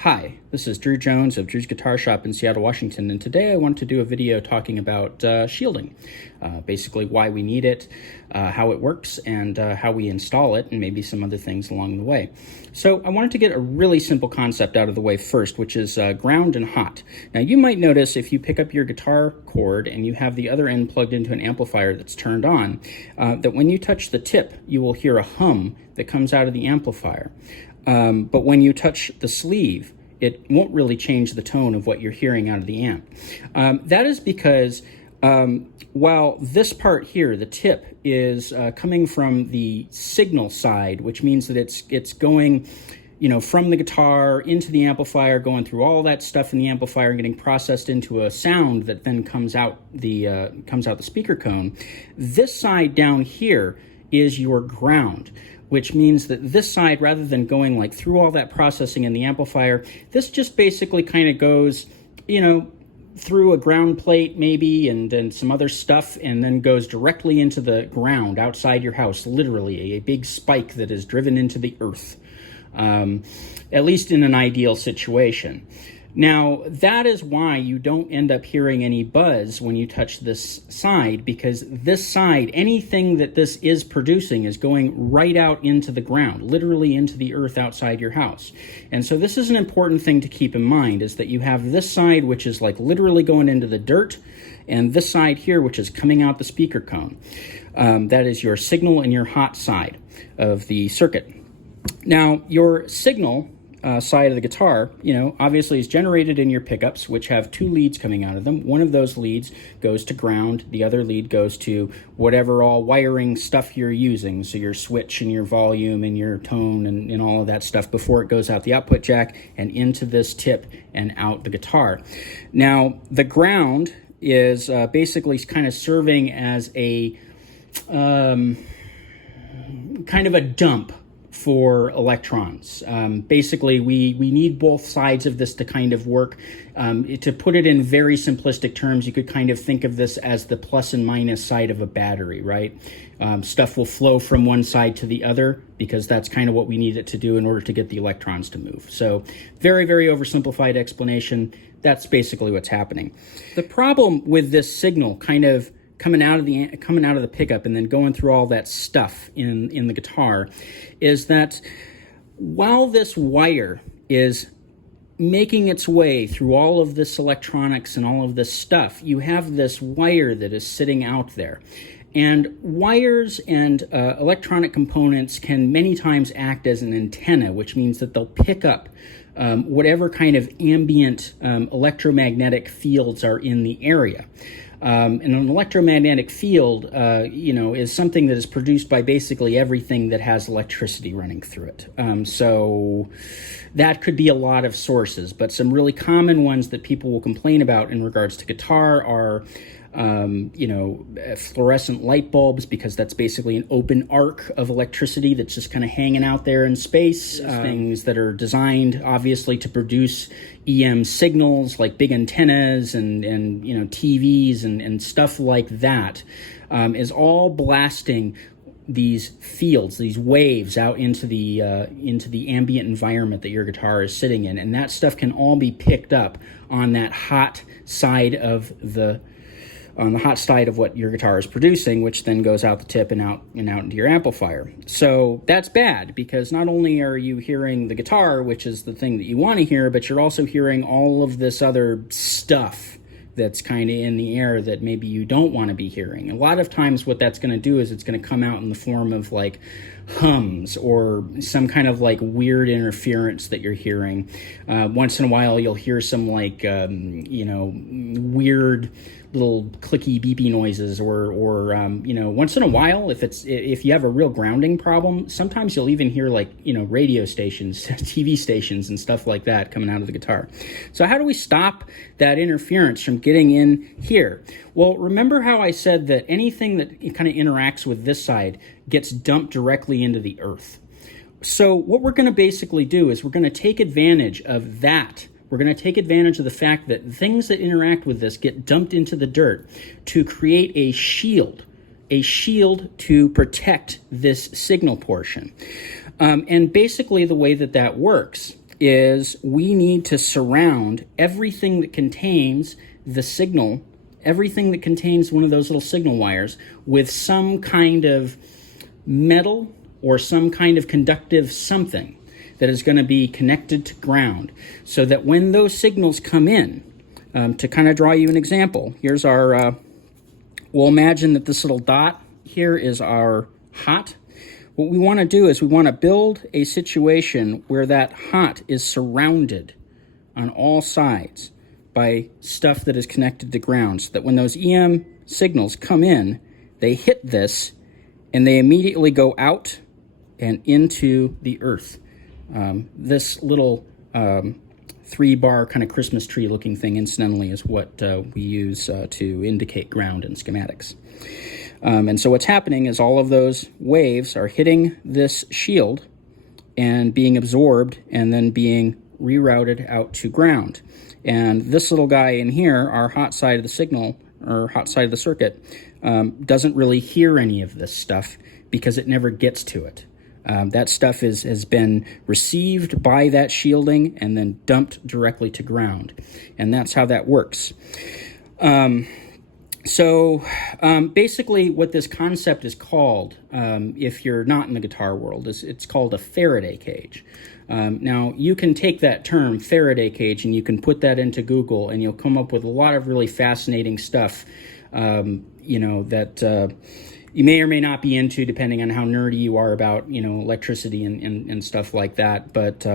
Hi, this is Drew Jones of Drew's Guitar Shop in Seattle, Washington, and today I want to do a video talking about shielding, basically why we need it, how it works, and how we install it, and maybe some other things along the way. So I wanted to get a really simple concept out of the way first, which is ground and hot. Now you might notice if you pick up your guitar cord and you have the other end plugged into an amplifier that's turned on, that when you touch the tip, you will hear a hum that comes out of the amplifier. But when you touch the sleeve, it won't really change the tone of what you're hearing out of the amp. That is because while this part here, the tip, is coming from the signal side, which means that it's going, from the guitar into the amplifier, going through all that stuff in the amplifier and getting processed into a sound that then comes out the speaker cone. This side down here is your ground, which means that this side, rather than going like through all that processing in the amplifier, this just basically kind of goes, through a ground plate maybe and some other stuff, and then goes directly into the ground outside your house, literally a big spike that is driven into the earth, at least in an ideal situation. Now, that is why you don't end up hearing any buzz when you touch this side, because this side, anything that this is producing is going right out into the ground, literally into the earth outside your house. And so this is an important thing to keep in mind, is that you have this side, which is like literally going into the dirt, and this side here, which is coming out the speaker cone. That is your signal and your hot side of the circuit. Now, your signal side of the guitar, obviously is generated in your pickups, which have two leads coming out of them. One of those leads goes to ground. The other lead goes to whatever all wiring stuff you're using. So your switch and your volume and your tone and all of that stuff before it goes out the output jack and into this tip and out the guitar. Now, the ground is basically kind of serving as a kind of a dump for electrons. Basically, we need both sides of this to kind of work. To put it in very simplistic terms, you could kind of think of this as the plus and minus side of a battery, right? Stuff will flow from one side to the other because that's kind of what we need it to do in order to get the electrons to move. So very, very oversimplified explanation. That's basically what's happening. The problem with this signal kind of coming out of the pickup and then going through all that stuff in the guitar is that while this wire is making its way through all of this electronics and all of this stuff, you have this wire that is sitting out there. And wires and electronic components can many times act as an antenna, which means that they'll pick up whatever kind of ambient electromagnetic fields are in the area. And an electromagnetic field, is something that is produced by basically everything that has electricity running through it. So that could be a lot of sources, but some really common ones that people will complain about in regards to guitar are fluorescent light bulbs, because that's basically an open arc of electricity that's just kind of hanging out there in space. Things that are designed, obviously, to produce EM signals, like big antennas and TVs and stuff like that, is all blasting these fields, these waves out into the ambient environment that your guitar is sitting in, and that stuff can all be picked up on that hot side of the what your guitar is producing, which then goes out the tip and out into your amplifier. So that's bad, because not only are you hearing the guitar, which is the thing that you want to hear, but you're also hearing all of this other stuff that's kind of in the air that maybe you don't want to be hearing. A lot of times what that's going to do is it's going to come out in the form of like hums or some kind of like weird interference that you're hearing. Once in a while you'll hear some like, weird little clicky beepy noises or once in a while, if you have a real grounding problem, sometimes you'll even hear like, radio stations, TV stations and stuff like that coming out of the guitar. So how do we stop that interference from getting in here? Well, remember how I said that anything that kind of interacts with this side gets dumped directly into the earth. So what we're going to basically do is we're going to take advantage of that. We're going to take advantage of the fact that things that interact with this get dumped into the dirt to create a shield to protect this signal portion. And basically the way that works is we need to surround everything that contains the signal, everything that contains one of those little signal wires, with some kind of metal or some kind of conductive something that is going to be connected to ground, so that when those signals come in, to kind of draw you an example, here's our, we'll imagine that this little dot here is our hot. What we want to do is we want to build a situation where that hot is surrounded on all sides by stuff that is connected to ground, so that when those EM signals come in, they hit this and they immediately go out and into the earth. This little 3-bar kind of Christmas tree looking thing, incidentally, is what we use to indicate ground in schematics. And so what's happening is all of those waves are hitting this shield and being absorbed and then being rerouted out to ground. And this little guy in here, our hot side of the signal, or hot side of the circuit, doesn't really hear any of this stuff because it never gets to it. That stuff has been received by that shielding and then dumped directly to ground. And that's how that works. So basically what this concept is called, if you're not in the guitar world, is it's called a Faraday cage. Now, you can take that term, Faraday cage, and you can put that into Google, and you'll come up with a lot of really fascinating stuff, that you may or may not be into, depending on how nerdy you are about, electricity and stuff like that. But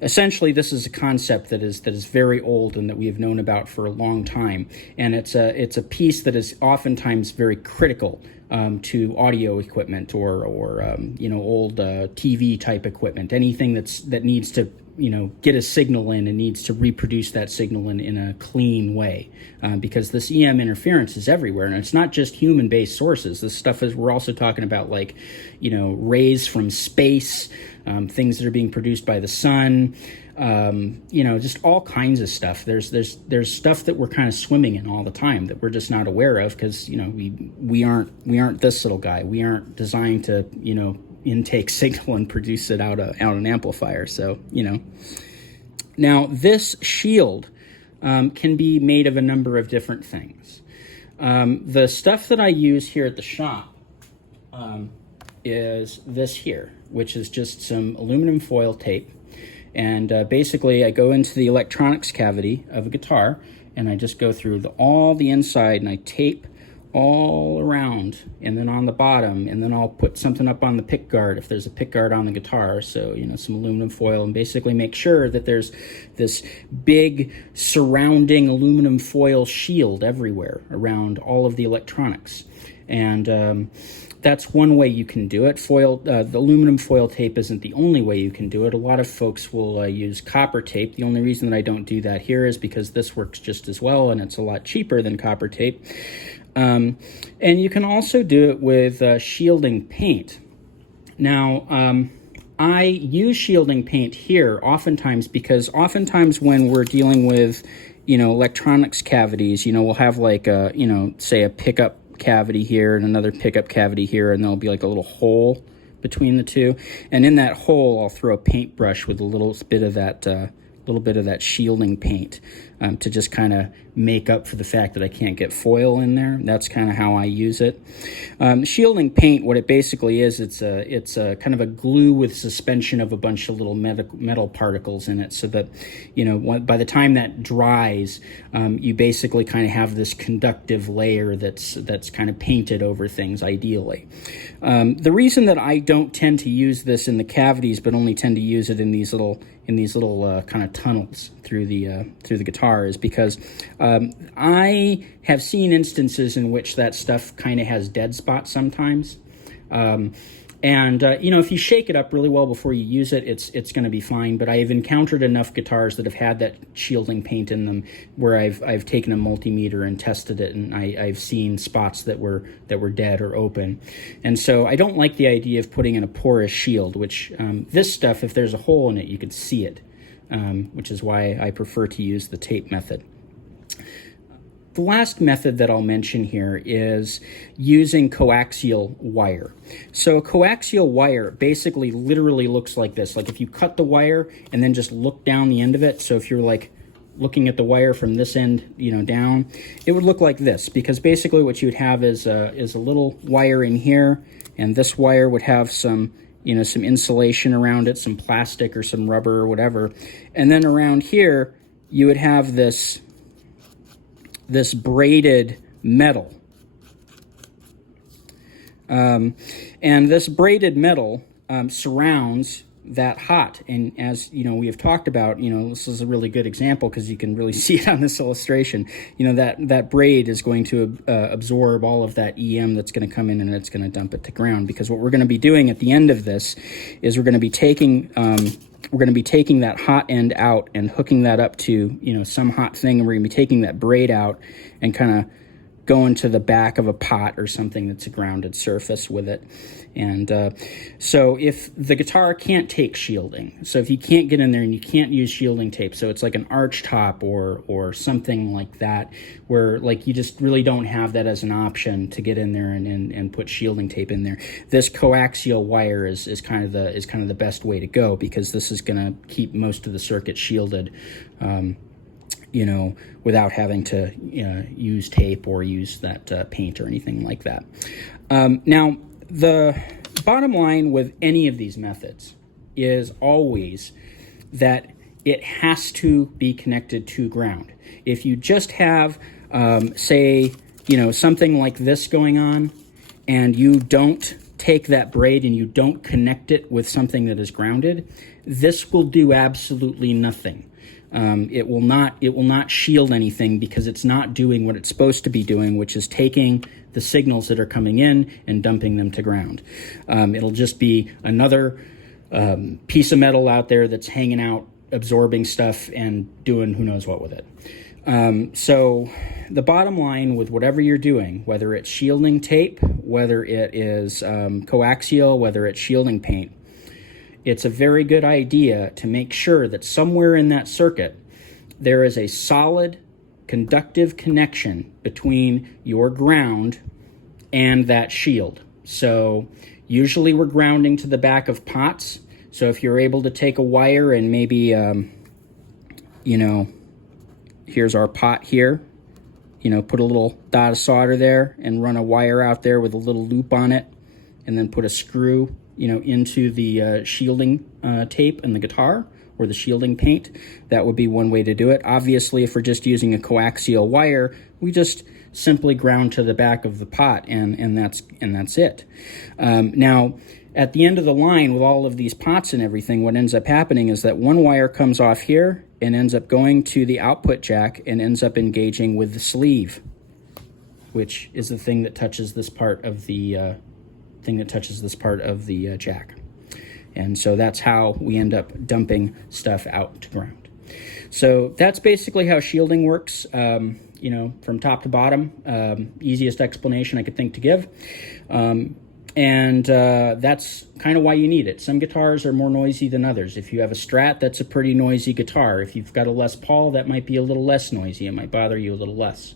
essentially, this is a concept that is very old and that we have known about for a long time. And it's a piece that is oftentimes very critical to audio equipment or old TV type equipment, anything that needs to get a signal in and needs to reproduce that signal in a clean way, because this EM interference is everywhere, and it's not just human-based sources. This stuff we're also talking about, like, rays from space, things that are being produced by the sun, just all kinds of stuff. There's stuff that we're kind of swimming in all the time that we're just not aware of, because we aren't this little guy. We aren't designed to intake signal and produce it out an amplifier. So now this shield can be made of a number of different things. The stuff that I use here at the shop is this here, which is just some aluminum foil tape. And basically I go into the electronics cavity of a guitar and I just go through all the inside and I tape all around, and then on the bottom, and then I'll put something up on the pick guard if there's a pick guard on the guitar, so some aluminum foil, and basically make sure that there's this big surrounding aluminum foil shield everywhere around all of the electronics. And that's one way you can do it. The aluminum foil tape isn't the only way you can do it. A lot of folks will use copper tape. The only reason that I don't do that here is because this works just as well, and it's a lot cheaper than copper tape. And you can also do it with shielding paint. Now, I use shielding paint here oftentimes because oftentimes when we're dealing with, electronics cavities, we'll have like a, say a pickup cavity here and another pickup cavity here, and there'll be like a little hole between the two. And in that hole, I'll throw a paintbrush with a little bit of that shielding paint to just kind of make up for the fact that I can't get foil in there. That's kind of how I use it. Shielding paint, what it basically is, it's a kind of a glue with suspension of a bunch of little metal particles in it, so that by the time that dries, you basically kind of have this conductive layer that's kind of painted over things ideally. The reason that I don't tend to use this in the cavities, but only tend to use it in these little kind of tunnels through the guitar, is because I have seen instances in which that stuff kind of has dead spots sometimes. If you shake it up really well before you use it, it's going to be fine. But I have encountered enough guitars that have had that shielding paint in them where I've taken a multimeter and tested it, and I've seen spots that were dead or open. And so I don't like the idea of putting in a porous shield, which this stuff, if there's a hole in it, you could see it, which is why I prefer to use the tape method. The last method that I'll mention here is using coaxial wire. So a coaxial wire basically literally looks like this. Like if you cut the wire and then just look down the end of it, so if you're like looking at the wire from this end, you know, down, it would look like this, because basically what you would have is a little wire in here, and this wire would have some, you know, some insulation around it, some plastic or some rubber or whatever. And then around here, you would have this braided metal. And this braided metal surrounds that hot. And as you know, we have talked about, you know, this is a really good example because you can really see it on this illustration. You know, that braid is going to absorb all of that EM that's going to come in, and it's going to dump it to ground. Because what we're going to be doing at the end of this is we're going to be taking that hot end out and hooking that up to, you know, some hot thing, and we're going to be taking that braid out and kind of going to the back of a pot or something that's a grounded surface with it. And so if the guitar can't take shielding, so if you can't get in there and you can't use shielding tape, so it's like an arch top or something like that, where like you just really don't have that as an option to get in there and put shielding tape in there, this coaxial wire is kind of the best way to go, because this is going to keep most of the circuit shielded, you know, without having to use tape or use that paint or anything like that. Now, the bottom line with any of these methods is always that it has to be connected to ground. If you just have, say, you know, something like this going on, and you don't take that braid and you don't connect it with something that is grounded, this will do absolutely nothing. It will not shield anything, because it's not doing what it's supposed to be doing, which is taking the signals that are coming in and dumping them to ground. It'll just be another piece of metal out there that's hanging out, absorbing stuff and doing who knows what with it. So the bottom line with whatever you're doing, whether it's shielding tape, whether it is coaxial, whether it's shielding paint, it's a very good idea to make sure that somewhere in that circuit there is a solid conductive connection between your ground and that shield. So usually we're grounding to the back of pots. So if you're able to take a wire and maybe, you know, here's our pot here, you know, put a little dot of solder there and run a wire out there with a little loop on it, and then put a screw, you know, into the shielding tape in the guitar, or the shielding paint. That would be one way to do it. Obviously, if we're just using a coaxial wire, we just simply ground to the back of the pot, and that's it. Now, at the end of the line with all of these pots and everything, what ends up happening is that one wire comes off here and ends up going to the output jack and ends up engaging with the sleeve, which is the thing that touches this part of the jack. And so that's how we end up dumping stuff out to ground. So that's basically how shielding works, you know, from top to bottom. Easiest explanation I could think to give. And that's kind of why you need it. Some guitars are more noisy than others. If you have a Strat, that's a pretty noisy guitar. If you've got a Les Paul, that might be a little less noisy. It might bother you a little less.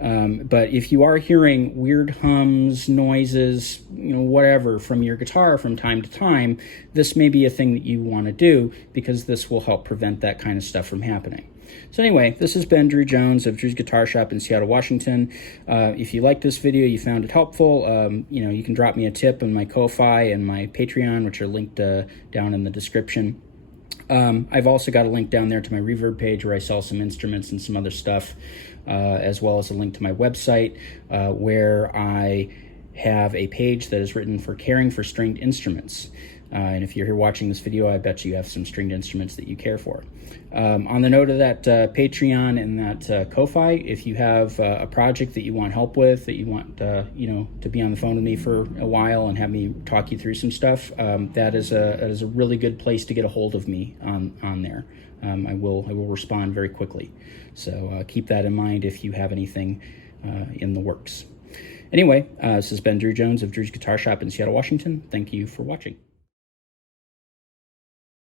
But if you are hearing weird hums, noises, you know, whatever from your guitar from time to time, this may be a thing that you want to do, because this will help prevent that kind of stuff from happening. So anyway, this has been Drew Jones of Drew's Guitar Shop in Seattle, Washington. If you liked this video, you found it helpful, you know, you can drop me a tip on my Ko-Fi and my Patreon, which are linked down in the description. I've also got a link down there to my Reverb page where I sell some instruments and some other stuff, as well as a link to my website, where I have a page that is written for caring for stringed instruments. And if you're here watching this video, I bet you have some stringed instruments that you care for. On the note of that Patreon and that Ko-Fi, if you have a project that you want help with, that you want you know, to be on the phone with me for a while and have me talk you through some stuff, that is a really good place to get a hold of me on there. I will respond very quickly. So keep that in mind if you have anything in the works. Anyway, this has been Drew Jones of Drew's Guitar Shop in Seattle, Washington. Thank you for watching.